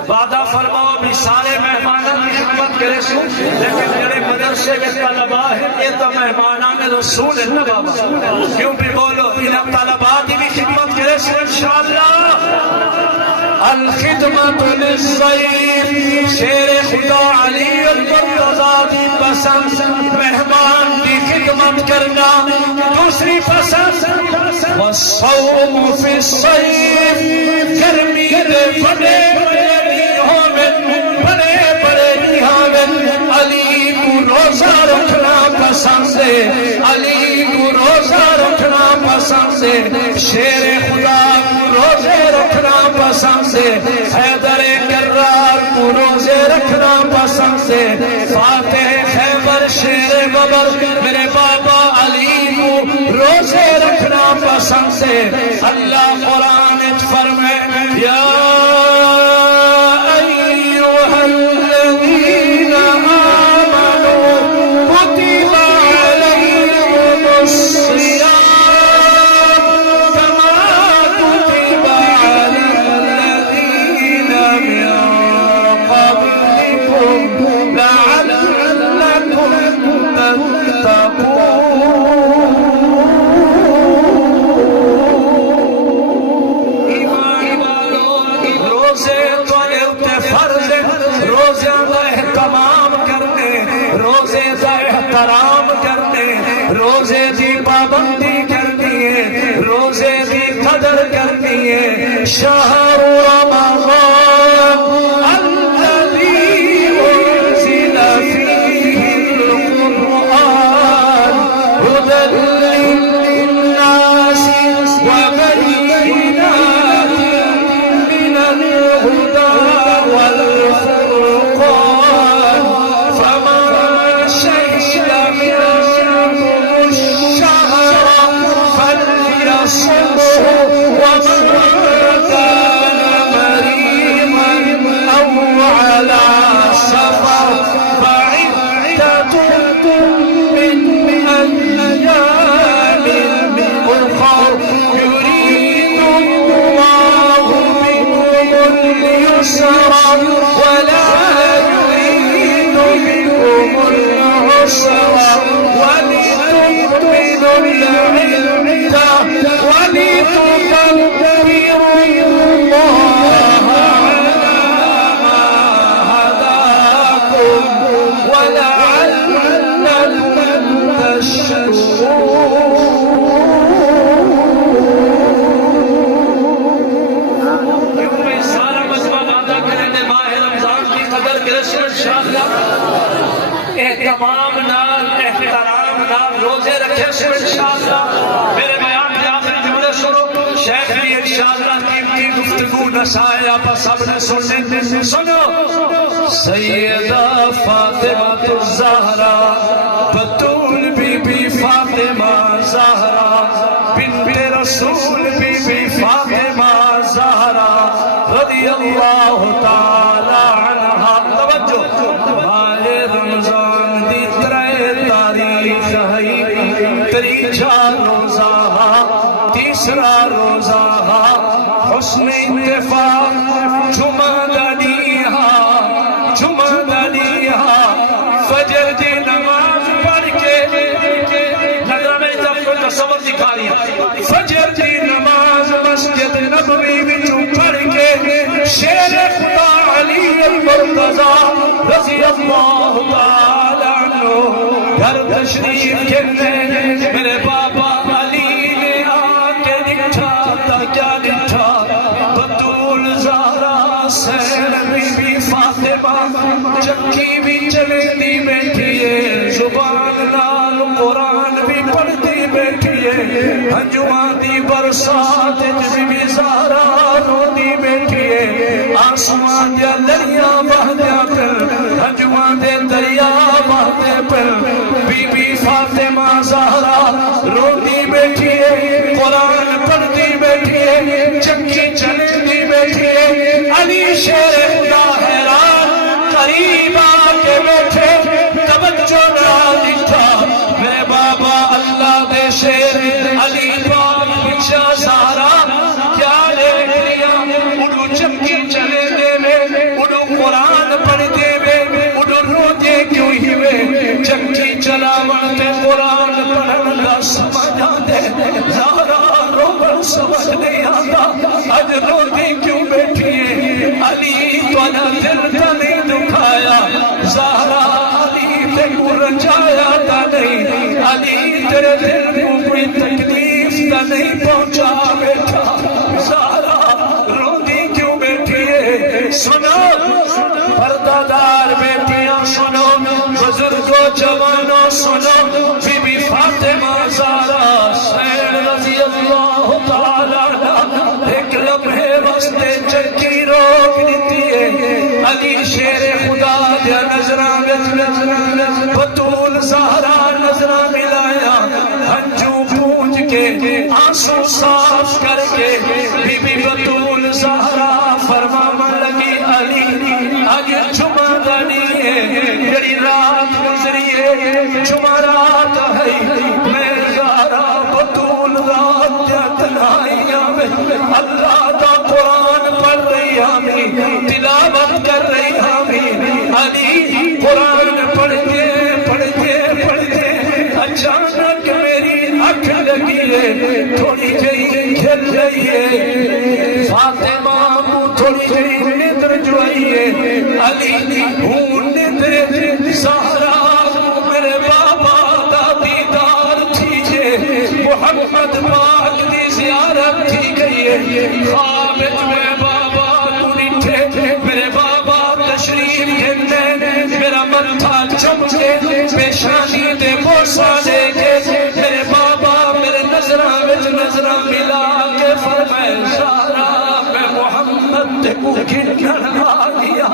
وعدہ فرماؤ بھی سارے مہمانوں کی خدمت کرے سو، لیکن میرے مدرسے کے طلباء ہیں یہ تو مہمانان رسول ہے نا بابا، کیوں بھی بولو انہیں طلباء کی بھی خدمت کرے سو انشاءاللہ۔ الخدمت للضیف شیر خدا علی المرتضیٰ کی پسند مہمان کی خدمت کرنا، دوسری پسند والصوم فی الصیف گرمی دے بڑے علی کو روزہ رکھنا پسند ہے، علی کو روزہ رکھنا پسند ہے، شیر خدا کو روزے رکھنا پسند ہے، حیدر کرار کو روزے رکھنا پسند ہے، فاتح خیبر شیر ببر میرے بابا علی کو روزے رکھنا پسند ہے۔ اللہ قرآن فرمائے یا روزے دی پابندی کرنی ہے، روزے دی قدر کرنی ہے۔ شہر رمضان الذی انزل فیہ القرآن ھدی للناس وبینات من الہدی والفرقان فمن شہد منکم الشہر فلیصمہ ومن كان مريضا أو على سفر فعدة من أيام أخر يريد الله بكم اليسر ولا يريد بكم العسر ولتكملوا العدة ولتكبروا الله على ما هداكم ولعلكم تشكرون۔ کیوں میں سارا مجمع وعدہ کرنے ماہ رمضان کی قدر کرے سو انشاءاللہ، اہتمام نال احترام نال روزے رکھے سو انشاءاللہ۔ میرے بیان کے آخری جملے سنو، شیخ بھی انشاءاللہ قیمتی گفتگو نسائے آپ سب نے سننے سنو۔ سیدہ فاطمہ الزہرا بطول بی بی فاطمہ زہرا بنت رسول بی بی فاطمہ زہرا رضی اللہ تعالی عنہا۔ توجہ، ماہ رمضان دی ترے تاریخ ہے، تریجا روزہ تیسرا روزہ حسن اتفاق جمعہ دنیا فجر دی نماز پڑھ کے نظر میں جب کو تصور دکھا رہی ہے، فجر دی نماز مسجد نبوی وچوں پڑھ کے شیر خدا علی المرتضیٰ رضی اللہ تعالی عنہ گھر تشریف کہتے میرے بابا علی نے آ کے دکھا تھا، کیا دکھا؟ بطول زہرا سین بی بی فاطمہ فاطمہ چکی بھی چلے دی بیٹھی ہے زبان نال قرآن بھی پڑھتی بیٹھی ہے ہنجواں دی برسات بھی زہرا رو دی بیٹھی ہے آسمان دیا دریا بہدیا پھر ہنجواں دے دریا بہدے پھر بی بی فاطمہ زہرا رو دی بیٹھی ہے قرآن پڑھتی بیٹھی ہے چکی چلے دی بیٹھی ہے علی شیر خدا حیران قریب آ کے بیٹھے توجہ نہ دکھا میرے بابا اللہ دے شیر علی پاک بچہ زہرا کیا دیکھ لیا اڑو چکی چلے دے میں اڑو قرآن پڑھ دے میں اڑو رو دے کیوں ہی میں چکی چلا بڑھتے قرآن پڑھن کا سمجھ آتے زہرا رو سمجھ نہیں آتا آج رو دے کیوں بیٹھی ہے علی تو دل کا نہیں دکھایا زہرا علی تے کو رجایا تا نہیں علی تیرے دل کو کوئی تکلیف تا نہیں پہنچا بیٹھا زہرا رو دی کیوں بیٹھی ہے سنو پردادار بیٹیاں سنو بزرگوں جوانوں سنو بی بی فاطمہ زہرا سین رضی اللہ تعالیٰ ایک لمحے واسطے چکی روک دیتی ہے علی شیر خدا دیا نظران بطول زہرا نظران ملایا ہنجو پوچھ کے آنسو صاف کر کے بی بی بطول زہرا فرماما لگی علی آج جمعہ دنی ہے جڑی رات گزری ہے جمعہ رات ہے میں زہرا بطول رات دیا تنہائیاں میں اللہ دا قرآن پڑھ رہی ہمیں تلاوت کر رہی ہمیں علی قرآن پڑھتے پڑھتے پڑھتے اچانک میری آنکھ لگی ہے تھوڑی جئی کھل رہی ہے فاطمہ کو تھوڑی جئی ندر جو آئی ہے علی ہوں ندر زہرا میرے بابا دا دیدار تھیجے محمد پاک دی زیارت تھی گئی ہے خواب میں بابا کو نٹھے میرے بابا تشریف گھنٹے میرا متھا چمکے پیشانی دے بوسا دے کے میرے بابا میرے نظرہ ملا کے فرمائے زہرا میں محمد تے کو گھن آ گیا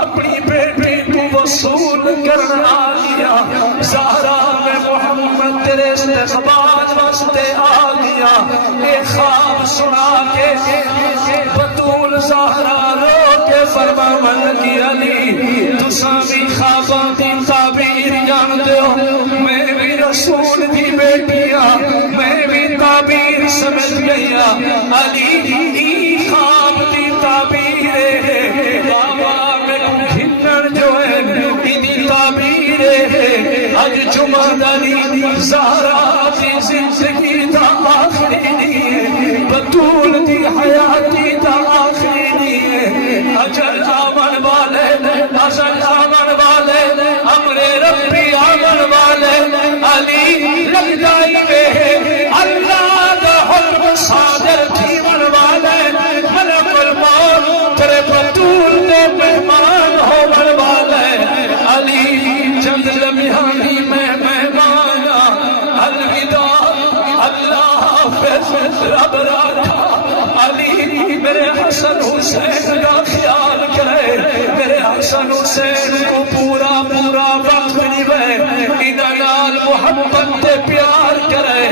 اپنی بیٹی کو وصول کرنا آ گیا زہرا میں محمد تیرے استقبال واسطے آ گیا ایک خواب سنا کے بطول زہرا رو کے فرماما لگی علی تساں بھی خواباں دی تعبیر جاندے ہو میں بھی رسول دی بیٹیاں میں بھی تعبیر سمجھ گیا علی خواب دی تعبیر ہے بابا میں گھنن جو ہے دی تعبیر ہے آج جمعہ دنی زہرا دی زندگی دا آخری ہے بطول دی حیاتی دا آخری ہے اجل آمن والے ازل آمن والے امر ربی آمن والے علی لگدائی میں اللہ دا حکم صادر تھیون والے ملک الموت تیرے بطول دے مہمان ہون والے علی چند لمحانی میں مہمانا الوداع اللہ حافظ رب رکھا علی میرے حسن حسین کا خیال کرے میرے حسن حسین کو پورا وقت نبھے انہوں محبت تے پیار کرے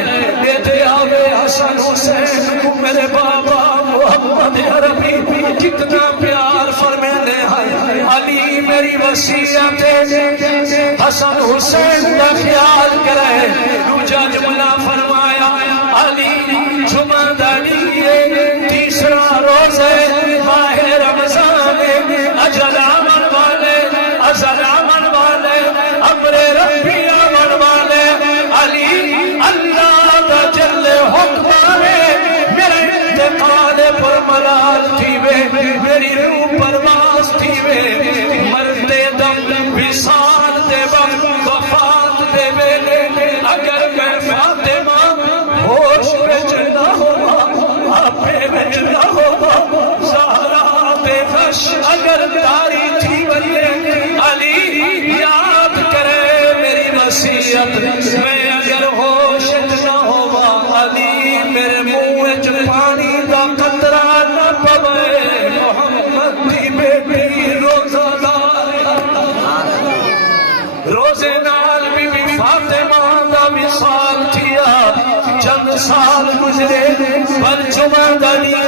دے آوے حسن حسین کو میرے بابا محمد عربی کتنا پیار فرمینے ہیں علی میری وسیعت حسن حسین کا خیال کرے دوجا جملہ فرمایا علی جمعہ دنی تیسرا روزے ماہ رمضان اجل آمن والے ازل آمن والے امر ربی آمن والے علی اللہ دا جل حکمانے میرے انتقال پر ملال تھی میری روح پرواز تھی مرتے دم وصال دے وقت وفات دے ویلے اگر میں فاطمہ ہوش وچ نہ ہوا آپے وچ نہ ہوا زہرا بے غش اگر داری تھی وری حاضرے برجمہ دنیا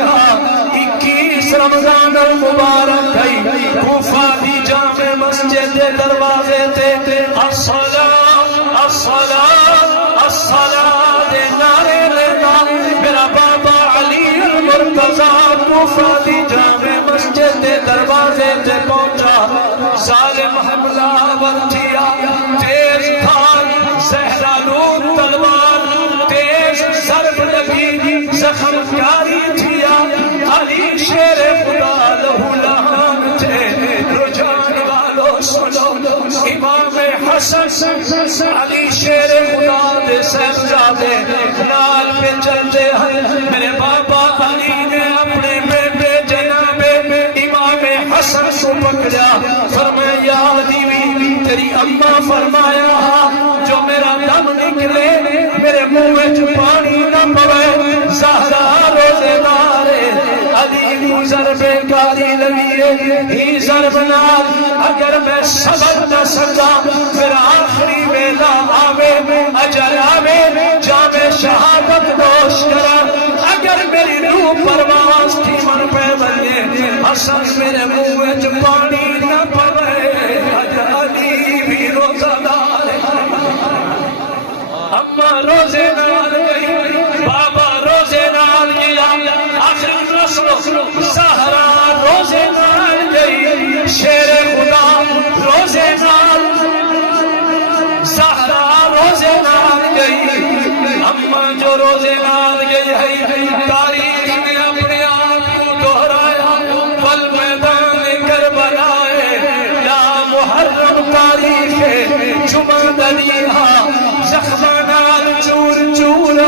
21 رمضان المبارک ہے کوفہ دی جامع مسجد دے دروازے تے الصلاۃ الصلاۃ الصلاۃ دے نعرے لینا میرا بابا علی المرتضیٰ کوفہ دی جامع مسجد دے دروازے تے پہنچا ظالم حملہ ورتیا تیز دھار زہرالود تلوار تیز ضرب لگی زخم کاری تھیا علی شیر خدا لہو لہان تھے رجان والو سنو امام حسن علی شیر خدا دے صاحبزادے نال پہ چلتے ہیں میرے بابا علی نے اپنے بیٹے جناب امام حسن کو پکڑا فرمایا علی تیری اماں فرمایا جو میرا دم نکلے میرے منہ میں پانی نہ پڑے زہرا روزے دارے علی ضرب کاری لگیے ہی ضرب نال اگر میں صبر نہ سکا پھر آخری ویلا آوے اجل آوے جامع شہادت نوش کرا اگر میری روح پرواز تھی من پہ بنے حسن میرے منہ میں پانی نہ پڑے علی بھی روزہ دار اما روزے نال گئی بابا روزے نال گیا آخر رسول زہرا روزے نال گئی شیر خدا روزے نال زہرا روزے نال گئی اما جو روزے نال گئی ہے تاریخ نے اپنے آپ کو دہرایا بل میدان کربلا یا محرم تاریخ جمعہ دنیا زخم نال چور چور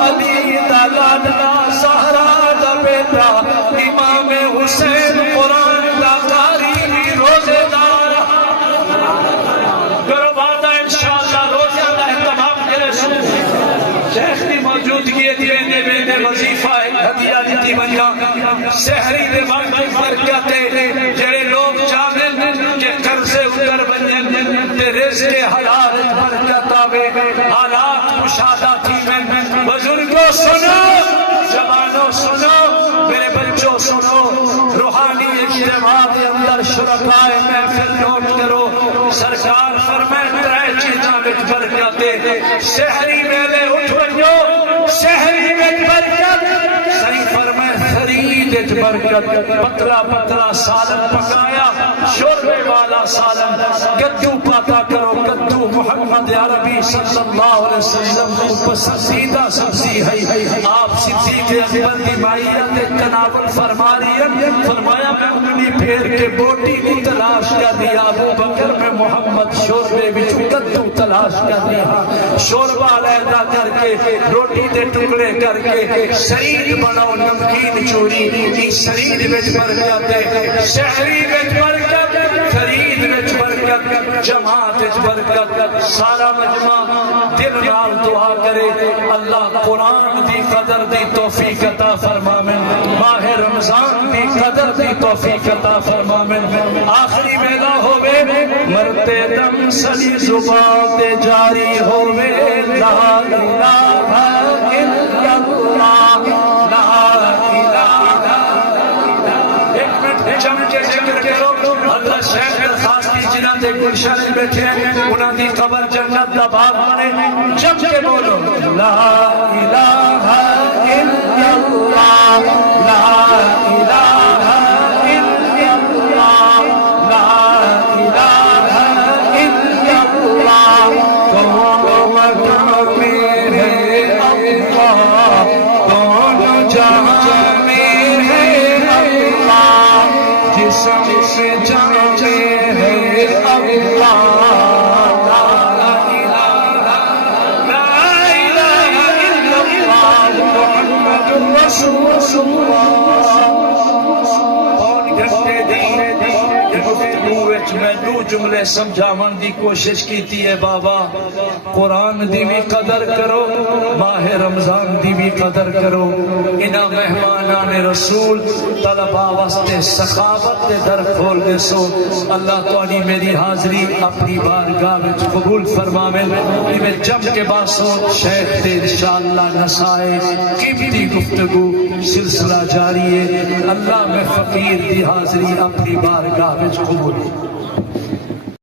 علی دا لاڈلا زہرا دا بیٹا امام حسین قرآن دا قاری روزے دار کرو وعدہ انشاءاللہ روزہ دا اہتمام کرے شیخ کی موجودگی دینے بینے وظیفہ ہدیہ دیتی بنیا سحری دے وقت برکتے جڑے لوگ چاہتے کہ قرضے اتر بننے تے رزق حلال برکت آوے حالات مشاہدہ تھی میں بزرگوں سنو جوانوں سنو میرے بچوں سنو روحانی اجتماع کے اندر شرکائے محفل نوٹ کرو سرکار فرمائے ترائے چیزاں وچ برکتے سحری میلے اٹھ بنو سحری وچ برکت صحیح فرمائے خرید وچ برکت پتلا پتلا سالن پکایا شوربے والا سالن کدو پاتا کرو کدو محمد عربی صلی اللہ علیہ وسلم کو پسندیدہ سبزی ہے آپ صدیق اکبر کی مائیت تناول فرما رہی فرمایا میں انگلی پھیر کے بوٹی کو تلاش کر دیا ابو بکر میں محمد شوربے بچ کدو تلاش کر دیا شوربہ علیحدہ کر کے روٹی دے ٹکڑے کر کے شرید بناؤ نمکین چوری کی شرید وچ برکت شہری وچ برکت خرید وچ برکت جماعت وچ برکت سارا مجمع دل نال دعا کرے اللہ قرآن دی قدر دی توفیق عطا فرماوے ماہ رمضان دی قدر دی توفیق عطا فرماوے آخری ویلا ہوے مرتے دم سلی زبان تے جاری ہوے لا الہ الا اللہ لا الہ ایک منٹ جم کے ذکر کرو اللہ شیخ درخواست کی جنہ تے گلشن بیٹھے ہیں انہاں دی قبر جنت دا باب بنے جم کے بولو لا الہ الا اللہ لا الہ الا اللہ لا الہ الا اللہ کون مقام ہے اللہ کون جہاں میں ہے اللہ جسم سے جانے ہے اللہ لا الہ الا اللہ محمد رسول اللہ کون گھنٹے دی گفتگو وچ میں دو جملے سمجھاون دی کوشش کیتی ہے بابا قرآن دی بھی قدر کرو ماہ رمضان دی بھی قدر کرو انہاں مہمانان رسول طلباء واسطے سخاوت دے در کھول دے سو اللہ تعالی میری حاضری اپنی بارگاہ میں قبول فرماوے میں جم کے باسو شیخ تے انشاءاللہ نسائے قیمتی گفتگو سلسلہ جاری ہے اللہ میں فقیر دی حاضری اپنی بارگاہ میں قبول